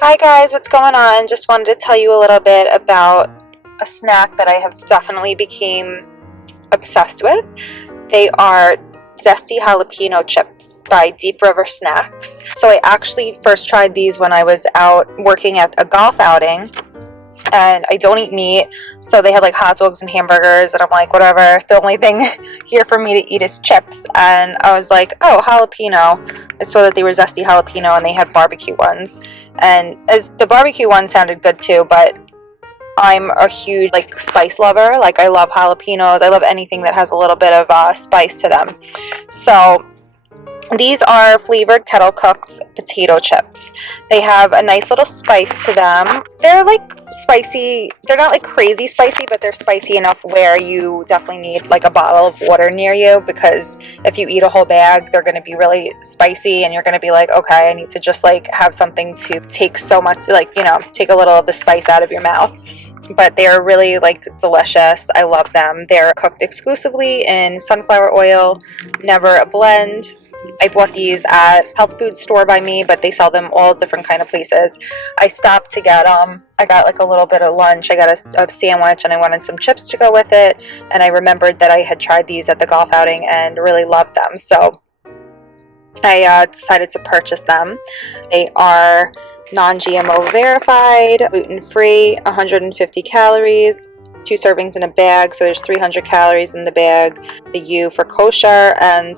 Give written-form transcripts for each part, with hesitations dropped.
Hi guys, what's going on? Just wanted to tell you a little bit about a snack that I have definitely became obsessed with. They are Zesty Jalapeno chips by Deep River Snacks. So I actually first tried these when I was out working at a golf outing, and I don't eat meat, so they had like hot dogs and hamburgers, and I'm like, whatever, the only thing here for me to eat is chips. And I was like, oh, jalapeno. I saw that they were Zesty Jalapeno and they had barbecue ones, and as the barbecue one sounded good too, but I'm a huge like spice lover. Like, I love jalapenos, I love anything that has a little bit of spice to them. So these are flavored kettle cooked potato chips. They have a nice little spice to them. They're like spicy. They're not like crazy spicy, but they're spicy enough where you definitely need like a bottle of water near you, because if you eat a whole bag, they're going to be really spicy and you're going to be like, okay, I need to just like have something to take so much, like, you know, take a little of the spice out of your mouth. But they're really like delicious. I love them. They're cooked exclusively in sunflower oil, never a blend. I bought these at health food store by me, but they sell them all different kind of places. I stopped to get I got like a little bit of lunch. I got a sandwich and I wanted some chips to go with it, and I remembered that I had tried these at the golf outing and really loved them, so I decided to purchase them. They are non-GMO verified, gluten-free, 150 calories, 2 servings in a bag, so there's 300 calories in the bag. The U for kosher, and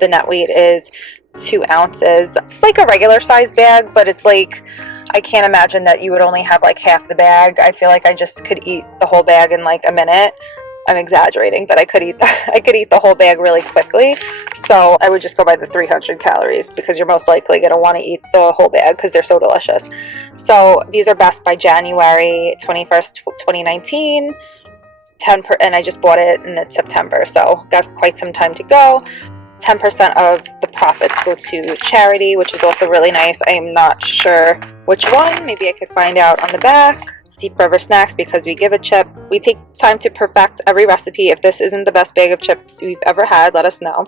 the net weight is 2 ounces. It's like a regular size bag, but it's like, I can't imagine that you would only have like half the bag. I feel like I just could eat the whole bag in like a minute. I'm exaggerating, but I could eat the whole bag really quickly. So I would just go by the 300 calories, because you're most likely going to want to eat the whole bag because they're so delicious. So these are best by January 21st, 2019. And I just bought it and it's September, so got quite some time to go. 10% of the profits go to charity, which is also really nice. I am not sure which one. Maybe I could find out on the back. Deep River Snacks, because we give a chip. We take time to perfect every recipe. If this isn't the best bag of chips we've ever had, let us know.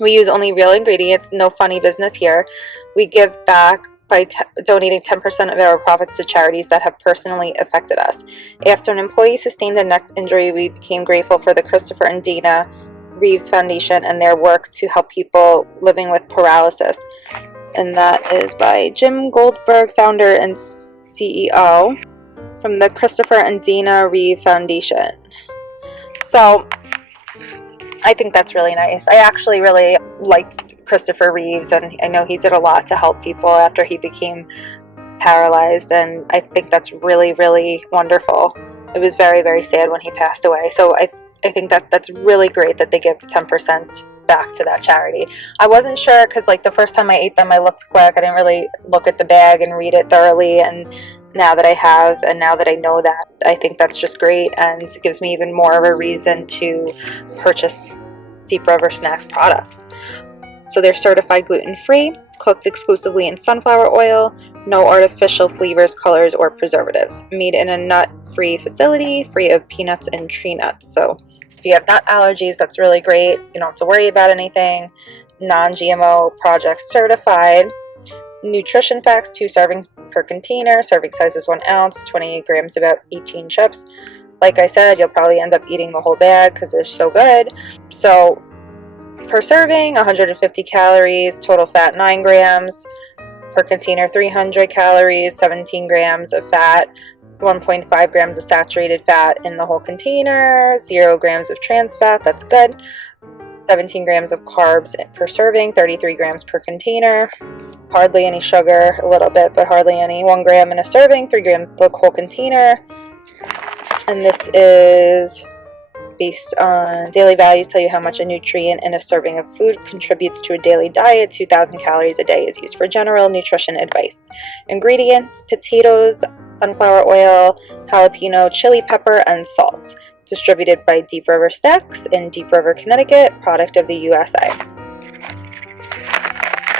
We use only real ingredients, no funny business here. We give back by donating 10% of our profits to charities that have personally affected us. After an employee sustained a neck injury, we became grateful for the Christopher and Dana Reeve Foundation and their work to help people living with paralysis. And that is by Jim Goldberg, founder and CEO, from the Christopher and Dana Reeve Foundation. So I think that's really nice. I actually really liked Christopher Reeves, and I know he did a lot to help people after he became paralyzed, and I think that's really, really wonderful. It was very, very sad when he passed away. So I think that's really great that they give 10% back to that charity. I wasn't sure, because like the first time I ate them, I looked quick. I didn't really look at the bag and read it thoroughly, and now that I have, and now that I know that, I think that's just great, and it gives me even more of a reason to purchase Deep River Snacks products. So they're certified gluten-free, cooked exclusively in sunflower oil, no artificial flavors, colors, or preservatives, made in a nut-free facility, free of peanuts and tree nuts. So if you have nut allergies, that's really great. You don't have to worry about anything. Non-GMO project certified. Nutrition facts: 2 servings per container, serving size is 1 ounce, 28 grams, about 18 chips. Like I said, you'll probably end up eating the whole bag because they're so good. So per serving, 150 calories, total fat 9 grams, per container 300 calories, 17 grams of fat, 1.5 grams of saturated fat in the whole container, 0 grams of trans fat, that's good, 17 grams of carbs per serving, 33 grams per container, hardly any sugar, a little bit, but hardly any, 1 gram in a serving, 3 grams the whole container. And this is based on daily values, tell you how much a nutrient in a serving of food contributes to a daily diet. 2,000 calories a day is used for general nutrition advice. Ingredients: potatoes, sunflower oil, jalapeno, chili pepper, and salt. Distributed by Deep River Snacks in Deep River, Connecticut, product of the USA.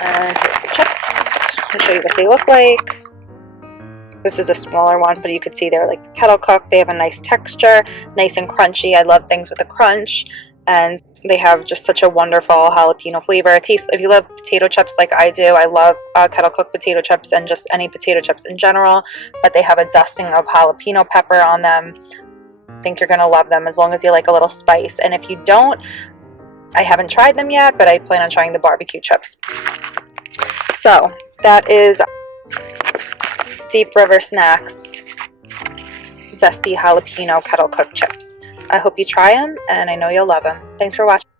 And here's the chips. I'll show you what they look like. This is a smaller one, but you can see they're like kettle cooked. They have a nice texture, nice and crunchy. I love things with a crunch. And They have just such a wonderful jalapeno flavor. It tastes, if you love potato chips like I do, I love kettle cooked potato chips and just any potato chips in general, but they have a dusting of jalapeno pepper on them. I think you're going to love them as long as you like a little spice. And if you don't, I haven't tried them yet, but I plan on trying the barbecue chips. So that is Deep River Snacks Zesty Jalapeno Kettle Cooked Chips. I hope you try them, and I know you'll love them. Thanks for watching.